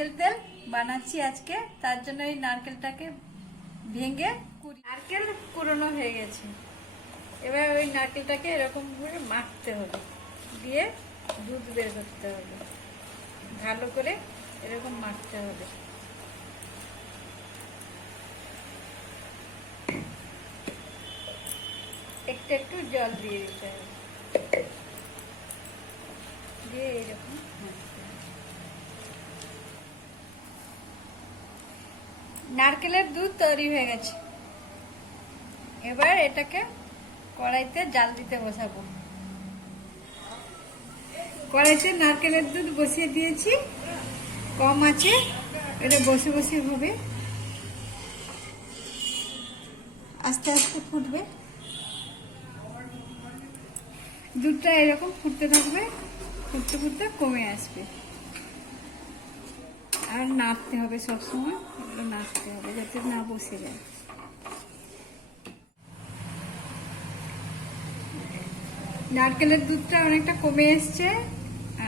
নারকেল তেল বানাচ্ছি আজকে। তার জন্য এই নারকেলটাকে ভেঙে নারকেল পুরনো হয়ে গেছে। এবার ওই নারকেলটাকে এরকম করে মাখতে হবে। দিয়ে দুধ বের করতে হবে। ভালো করে এরকম মাখতে হবে। একটু একটু জল দিয়ে দিতে হবে। দিয়ে এরকম মাখতে নারকেলের দুধ তৈরি হয়ে গেছে। এবার এটাকে কড়াইতে জাল দিতে বসাবো। কড়াইতে নারকেলের দুধ বসিয়ে দিয়েছি। কম আছে, এটা বসে বসে হবে। আস্তে আস্তে ফুটবে। দুধটা এরকম ফুটতে থাকবে, ফুটতে ফুটতে কমে আসবে। আর নাড়তে হবে সবসময়, এগুলো নাড়তে হবে যাতে না বসে যায়। নারকেলের দুধটা অনেকটা কমে এসছে,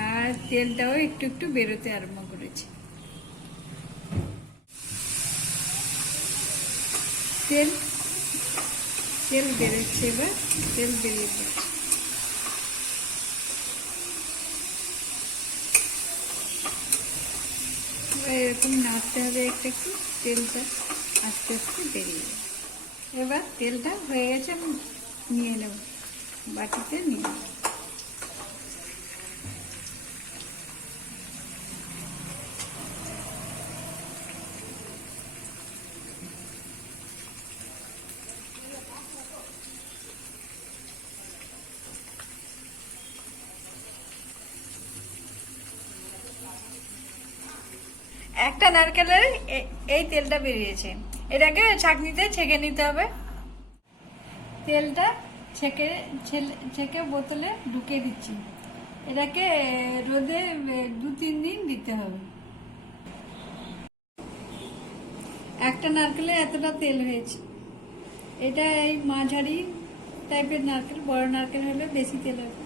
আর তেলটাও একটু একটু বেরোতে আরম্ভ করেছে। তেল তেল বেরোচ্ছে এবার, তেল বেরিয়ে যাচ্ছে এরকম নাড়তে হবে একটু একটু, তেলটা আস্তে আস্তে বেরিয়ে এবার তেলটা হয়ে গেছে, আমি নিয়ে নেব, বাটিতে নিয়ে নেব। একটা নারকেলের এই তেলটা বেরিয়েছে। এটাকে ছাঁকনিতে ছেঁকে নিতে হবে। তেলটা ছেঁকে ছেঁকে বোতলে ঢুকিয়ে দিচ্ছি। এটাকে রোদে দু, তিন দিন দিতে হবে। একটা নারকেলে এতটা তেল হয়েছে। এটা এই মাঝারি টাইপের নারকেল, বড় নারকেল হলে বেশি তেল হবে।